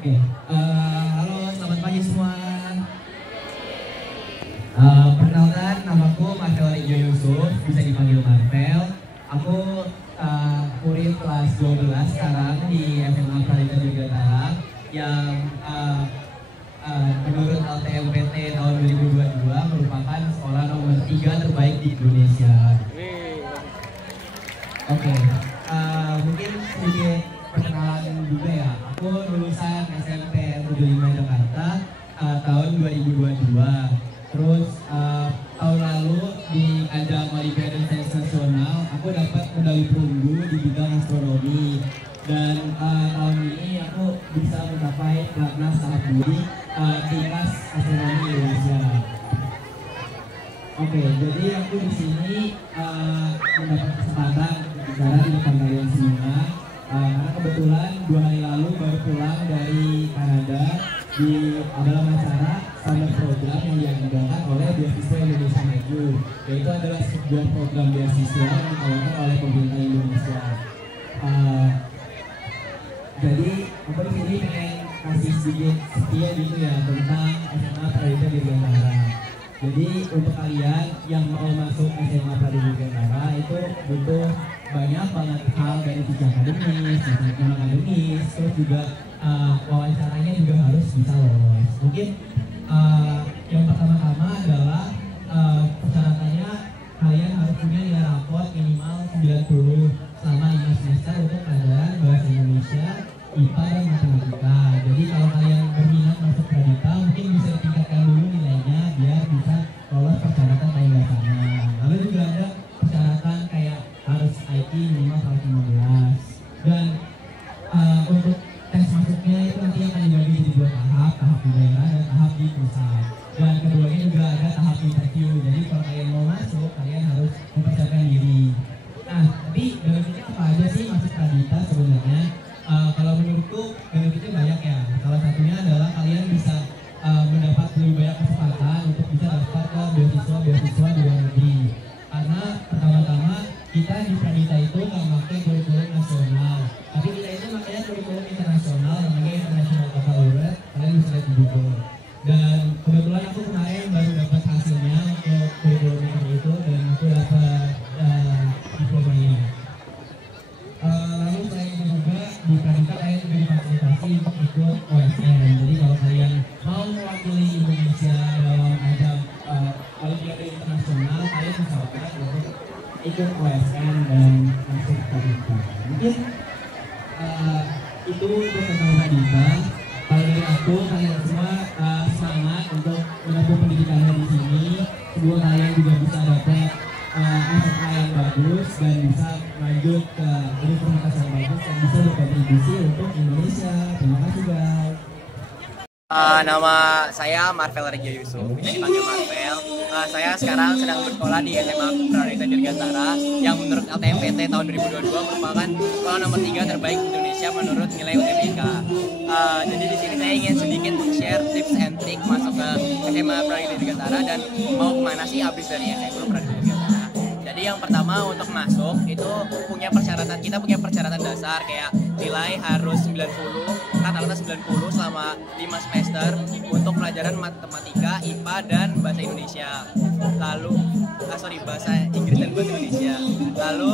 Oke, halo selamat pagi semua. Perkenalkan, namaku Marvel Regio Yusuf, bisa dipanggil Marvel. Aku kuliah kelas 12 sekarang di SMA Pradita Dirgantara yang menurut LTMPT tahun 2022 merupakan sekolah nomor 3 terbaik di Indonesia. Oke, mungkin sedikit perkenalan juga ya. Aku lulusan SMP 75 Jakarta tahun 2022. Terus tahun lalu di ajang Olimpiade Sains Nasional aku dapat medali perunggu di bidang astronomi. Dan tahun ini aku bisa mencapai pelatnas tahap 2 Timnas Astronomi Indonesia. Oke, jadi aku di sini mendapat kesempatan bicara di depan kalian semua karena kebetulan 2 hari lalu baru pulang dari Kanada di dalam acara Summer Program yang diadakan oleh Beasiswa Indonesia Maju, yaitu adalah sebuah program beasiswa yang ditawarkan oleh pemerintah Indonesia. Jadi aku di sini pengen kasih sedikit setia gitu ya tentang SMA Pradita Dirgantara. Jadi untuk kalian yang mau masuk SMA Pradita Dirgantara itu butuh banyak banget hal dari sisi akademis, non akademis, terus juga wawancaranya juga harus bisa lolos. Mungkin yang pertama-tama adalah persyaratannya kalian harus punya nilai raport minimal 90 selama 5 semester untuk pelajaran bahasa Indonesia, IPA dan matematika. Jadi kalau kalian berminat masuk Pradita mungkin bisa ditingkatkan dulu nilainya biar bisa lolos persyaratan paling dasarnya. Lalu juga ada persyaratan kayak harus IT minimal 115. Dan untuk tes masuknya itu nanti akan dibagi jadi 2 tahap, tahap di daerah dan tahap di pusat. Dan keduanya juga ada tahap interview. Jadi kalau kalian mau masuk, kalian harus mempersiapkan diri. Nah, tapi benefitnya apa aja sih masuk Pradita sebenarnya? Kalau menurutku benefitnya banyak ya. Salah satunya adalah kalian bisa mendapat lebih banyak kesempatan untuk bisa daftar ke beasiswa di luar negeri. Karena pertama-tama kita di Pradita itu nggak pakai kurikulum nasional, tapi kita itu makanya kurikulum internasional, namanya International Baccalaureate. Kalian bisa lihat di Google. Dan kebetulan aku kemarin baru dapat hasilnya untuk kurikulum itu dan aku dapat diplomanya. Lalu selain itu juga di Pradita kalian juga difasilitasi untuk ikut OSN. Jadi kalau kalian mau mewakili Indonesia dalam ajang Olimpiade Internasional, kalian bisa untuk ikut OSN dan masuk Pradita. Mungkin itu untuk tentang Pradita. Kalau dari aku, kalian semua semangat untuk menempuh pendidikannya di sini. Semoga kalian juga bisa dapat SMA yang bagus dan bisa lanjut ke universitas yang bagus dan bisa berkontribusi untuk Indonesia. Terima kasih guys. Nama saya Marvel Regio Yusuf, bisa dipanggil Marvel. Saya sekarang sedang bersekolah di SMA Pradita Dirgantara yang menurut LTMPT tahun 2022 merupakan sekolah nomor 3 terbaik di Indonesia menurut nilai UTBK. Jadi di sini saya ingin sedikit share tips and trick masuk ke SMA Pradita Dirgantara dan mau kemana sih habis dari SMA Pradita Dirgantara. Jadi yang pertama untuk masuk itu kita punya persyaratan dasar kayak nilai harus 90, rata-rata 90 selama 5 semester untuk pelajaran matematika, IPA dan bahasa Indonesia. Lalu bahasa Inggris dan bahasa Indonesia. Lalu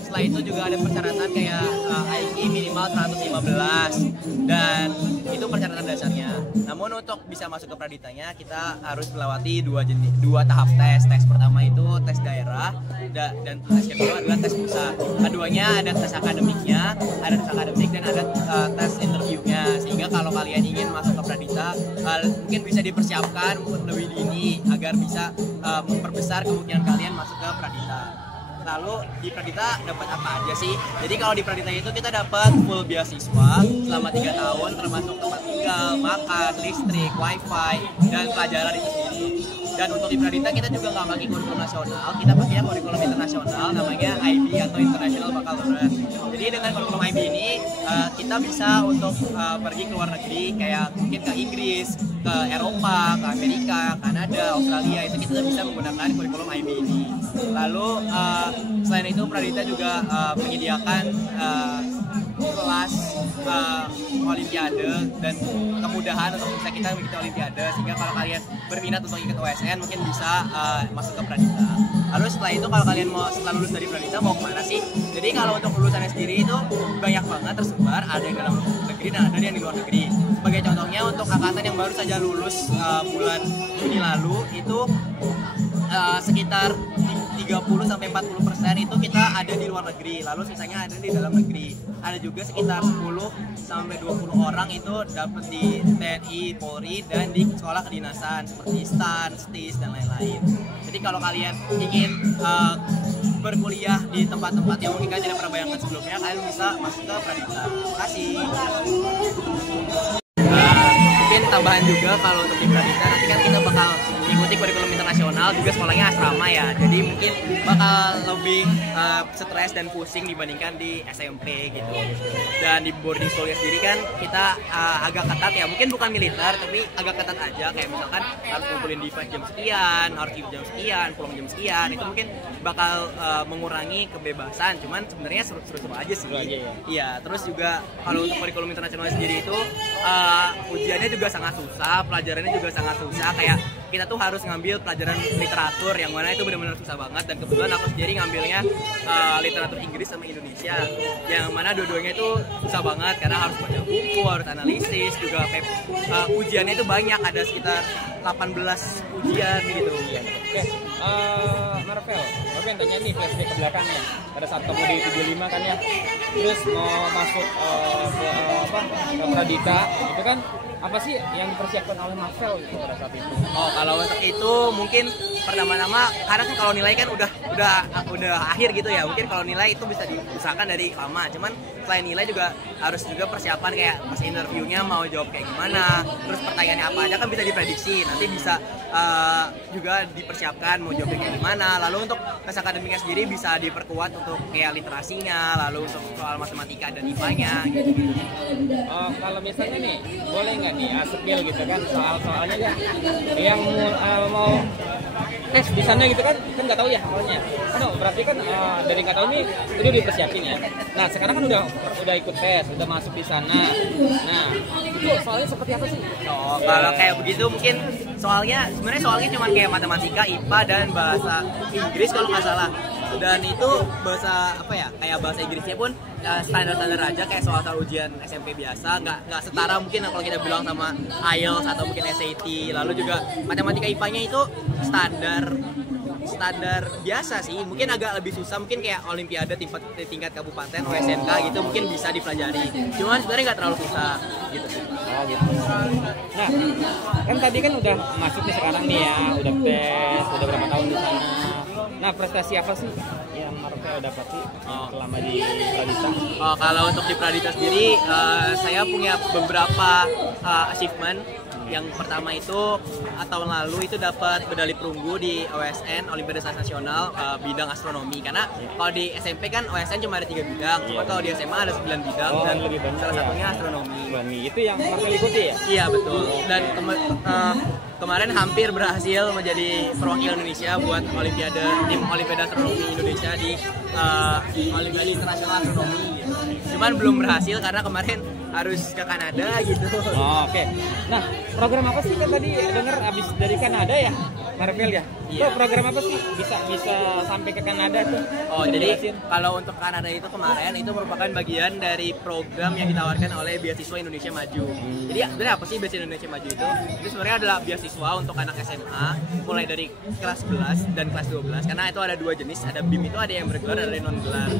setelah itu juga ada persyaratan kayak IQ minimal 115 dan itu persyaratan dasarnya. Namun untuk bisa masuk ke Praditanya kita harus melewati dua tahap tes. Tes pertama itu tes daerah dan tes kedua adalah tes pusat. Keduanya ada tes akademiknya, ada tes akademik dan ada tes interviewnya. Sehingga kalau kalian ingin masuk ke Pradita mungkin bisa dipersiapkan lebih dini agar bisa memperbesar kemungkinan kalian masuk ke Pradita. Lalu di Pradita dapat apa aja sih? Jadi kalau di Pradita itu kita dapat full beasiswa selama 3 tahun termasuk tempat tinggal, makan, listrik, wifi, dan pelajaran itu sendiri. Dan untuk di Pradita kita juga nggak pakai kurikulum nasional, kita pakai kurikulum internasional namanya IB atau International Baccalaureate. Jadi dengan kurikulum IB ini kita bisa untuk pergi ke luar negeri kayak mungkin ke Inggris, ke Eropa, ke Amerika, Kanada, Australia, itu kita bisa menggunakan kurikulum IB ini. Lalu selain itu Pradita juga menyediakan kelas Olimpiade dan kemudahan untuk bisa kita mengikuti Olimpiade, sehingga kalau kalian berminat untuk ikut OSN mungkin bisa masuk ke Pradita. Lalu setelah itu kalau kalian mau setelah lulus dari Pradita mau kemana sih? Jadi kalau untuk lulusannya sendiri itu banyak banget tersebar, ada yang dalam negeri dan ada yang di luar negeri. Sebagai contohnya untuk angkatan yang baru saja lulus bulan Juni lalu itu sekitar 30-40% itu kita ada di luar negeri, lalu sisanya ada di dalam negeri. Ada juga sekitar 10-20 orang itu dapat di TNI, Polri, dan di sekolah kedinasan seperti STAN, STIS, dan lain-lain. Jadi kalau kalian ingin berkuliah di tempat-tempat yang mungkin kalian tidak pernah bayangkan sebelumnya, kalian bisa masuk ke Pradita. Terima kasih. Mungkin tambahan juga kalau untuk di Pradita nanti kan kita bakal mengikuti kurikulum internasional, juga sekolahnya asrama ya, jadi mungkin bakal lebih stres dan pusing dibandingkan di SMP gitu. Dan di boarding schoolnya sendiri kan kita agak ketat ya, mungkin bukan militer tapi agak ketat aja, kayak misalkan harus ngumpulin di jam sekian, harus di jam sekian, pulang jam sekian, itu mungkin bakal mengurangi kebebasan, cuman sebenarnya seru-seru aja sih. Iya, terus juga kalau untuk kurikulum internasional sendiri itu ujiannya juga sangat susah, pelajarannya juga sangat susah, kayak kita tuh harus ngambil pelajaran literatur yang mana itu benar-benar susah banget, dan kebetulan aku sendiri ngambilnya literatur Inggris sama Indonesia, yang mana dua-duanya itu susah banget karena harus baca buku, harus analisis, juga ujiannya itu banyak, ada sekitar 18 ujian gitu. Oke, Marvel pengen tanya nih flashback ke belakang ya, pada saat kamu di 75 kan ya, terus mau masuk ke Pradita itu kan, apa sih yang dipersiapkan oleh Marvel gitu pada saat itu? Oh, kalau untuk itu mungkin pertama-tama karena kan kalau nilai kan udah akhir gitu ya, mungkin kalau nilai itu bisa diusahakan dari lama, cuman selain nilai juga harus juga persiapan kayak pas interviewnya mau jawab kayak gimana, terus pertanyaannya apa aja kan bisa diprediksi, nanti bisa juga dipersiapkan mau jawabnya kayak gimana. Lalu untuk tes akademiknya sendiri bisa diperkuat untuk kayak literasinya, lalu untuk soal matematika dan IPA-nya gitu. Kalau misalnya nih, boleh nggak nih skill gitu kan, soal-soalnya ya yang mau tes di sana gitu kan nggak tahu ya awalnya. Berarti kan dari nggak tahu ini udah dipersiapin ya. Nah sekarang kan udah ikut tes, udah masuk di sana. Nah itu soalnya seperti apa sih? Oh, kalau kayak begitu mungkin sebenarnya soalnya cuma kayak matematika, IPA, dan bahasa Inggris kalau nggak salah. Dan itu bahasa apa ya, kayak bahasa Inggrisnya pun standar-standar aja kayak soal-soal ujian SMP biasa, nggak setara mungkin kalau kita bilang sama IELTS atau mungkin SAT. Lalu juga matematika, IPA-nya itu standar biasa sih, mungkin agak lebih susah, mungkin kayak Olimpiade tingkat kabupaten OSNK gitu mungkin bisa dipelajari, cuman sebenarnya nggak terlalu susah gitu sih. Oh gitu. Nah kan tadi kan udah masuk nih sekarang nih ya, udah tes, udah berapa tahun di sana. Nah prestasi apa sih yang Marvel dapati selama di Pradita? Oh, kalau untuk di Pradita sendiri saya punya beberapa achievement. Yang pertama itu tahun lalu itu dapat medali perunggu di OSN, Olimpiade Sains Nasional, bidang astronomi. Karena kalau di SMP kan OSN cuma ada 3 bidang, cuma kalau di SMA ada 9 bidang, dan salah satunya astronomi. Itu yang Marvel ikuti ya? Iya betul. Dan kemarin hampir berhasil menjadi perwakilan Indonesia buat tim Olimpiade Astronomi Indonesia di Olimpiade Internasional Astronomi gitu. Cuman belum berhasil karena kemarin harus ke Kanada gitu. Oh, oke. Nah, program apa sih kan tadi dengar abis dari Kanada ya, Marvel ya? Iya. Itu program apa sih bisa sampai ke Kanada tuh? Oh, jadi kalau untuk Kanada itu kemarin itu merupakan bagian dari program yang ditawarkan oleh Beasiswa Indonesia Maju. Jadi sebenarnya apa sih Beasiswa Indonesia Maju itu? Itu sebenarnya adalah beasiswa untuk anak SMA mulai dari kelas 11 dan kelas 12. Karena itu ada 2 jenis, ada BIM itu ada yang bergelar, ada yang non gelar.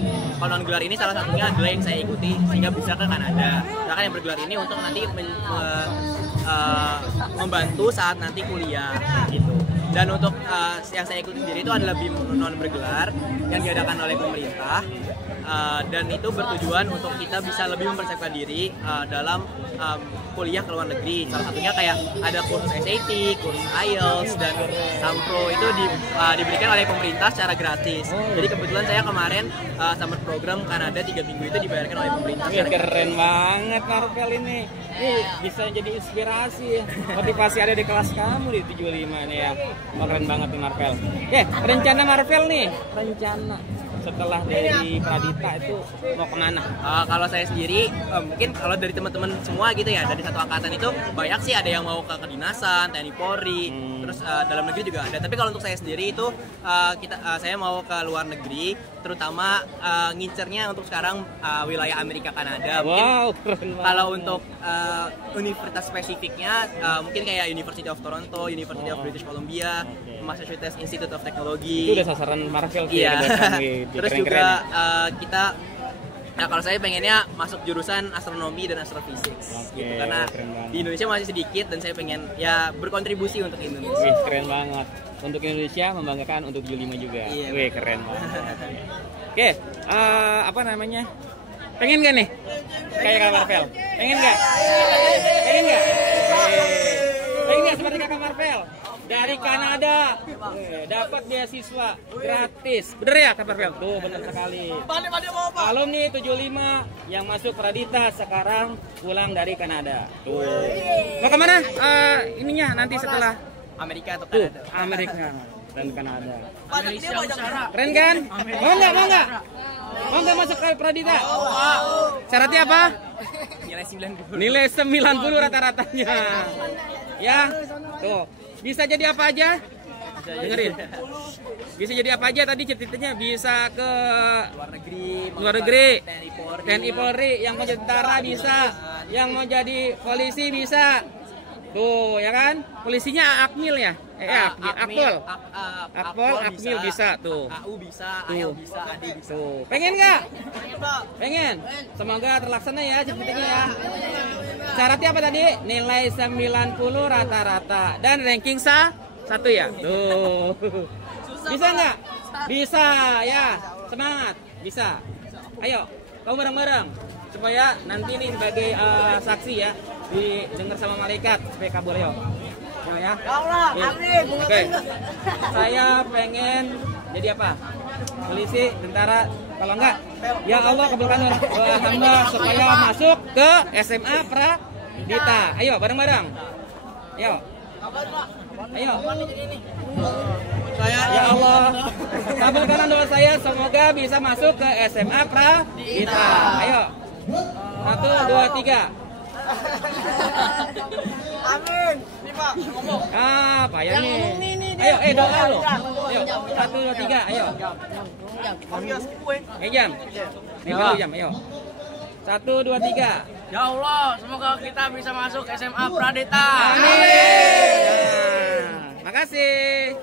Kalau non gelar ini salah satunya adalah yang saya ikuti sehingga bisa ke Kanada. Sedangkan yang bergelar ini untuk nanti membantu saat nanti kuliah gitu. Dan untuk yang saya ikuti sendiri itu adalah BIM non bergelar yang diadakan oleh pemerintah, dan itu bertujuan untuk kita bisa lebih mempersiapkan diri dalam kuliah ke luar negeri. Salah satunya kayak ada kursus SAT, kursus IELTS, dan Sampro itu diberikan oleh pemerintah secara gratis. Jadi kebetulan saya kemarin summer program Kanada 3 minggu itu dibayarkan oleh pemerintah. Keren banget Marvel ini. Bisa jadi inspirasi ya. Motivasi ada di kelas kamu di 75 nih ya. Keren banget nih Marvel. Rencana Marvel nih, rencana setelah dari Pradita itu mau kemana? Kalau saya sendiri, mungkin kalau dari teman-teman semua gitu ya, dari satu angkatan itu banyak sih, ada yang mau ke kedinasan, TNI Polri, terus dalam negeri juga ada. Tapi kalau untuk saya sendiri itu saya mau ke luar negeri, terutama ngincernya untuk sekarang wilayah Amerika Kanada. Mungkin kalau untuk universitas spesifiknya mungkin kayak University of Toronto, University of British Columbia, Massachusetts Institute of Technology. Itu udah sasaran Marvel sih. Iya. Gitu. Terus juga kita, nah kalau saya pengennya masuk jurusan astronomi dan astrofisik, gitu, karena di Indonesia masih sedikit dan saya pengen ya berkontribusi untuk Indonesia. Wih, keren banget. Untuk Indonesia membanggakan, untuk Julima juga. Iya, wih, keren banget. Oke, apa namanya? Pengen gak nih kayak Kak Marvel? Pengen gak? Pengen gak? Pengen gak seperti Kakak Marvel? Dari Kanada dapat beasiswa gratis. Bener ya Kak Marvel? Tuh bener sekali. Alumni 75 yang masuk Pradita sekarang pulang dari Kanada. Tuh. Mau kemana? Ininya nanti setelah Amerika atau tuh, Kanada? Amerika dan Kanada. Keren kan? Mau nggak? Mau nggak? Mau nggak masuk ke Pradita? Syaratnya apa? Nilai 90. Nilai 90 rata-ratanya. Ya, tuh. Bisa jadi apa aja? Dengerin. Bisa jadi apa aja tadi ceritanya? Bisa ke luar negeri, TNI Polri, yang mau jadi tentara bisa, yang mau jadi polisi bisa. Tuh, ya kan? Polisinya Akmil ya? Akmil bisa tuh. AU bisa, AL bisa, AD bisa. Tuh. Pengen nggak? Pengen. Semoga terlaksana ya ceritanya ya. Syaratnya apa tadi? Nilai 90 rata-rata dan ranking satu ya. Tuh. Bisa nggak? Bisa ya. Semangat. Bisa. Ayo, kamu bareng-bareng supaya nanti nih sebagai saksi ya didengar sama malaikat supaya kabul yuk. Yuk ya. Amin. Oke. Saya pengen jadi apa? Polisi, tentara. Kalau enggak, ya Allah kabulkan doa hamba supaya masuk ke SMA Pradita. Ayo bareng-bareng. Ayo. Ayo. Ya Allah, kabulkan doa saya semoga bisa masuk ke SMA Pradita. Ayo. 1, 2, 3. Amin. Nih Pak, ngomong. Pak ya nih. Ayo, doa lo. Ayo, 1, 2, 3, ayo. Jam. Jam, ayo. 1, 2, 3. Ya Allah, semoga kita bisa masuk SMA Pradita. Amin. Makasih.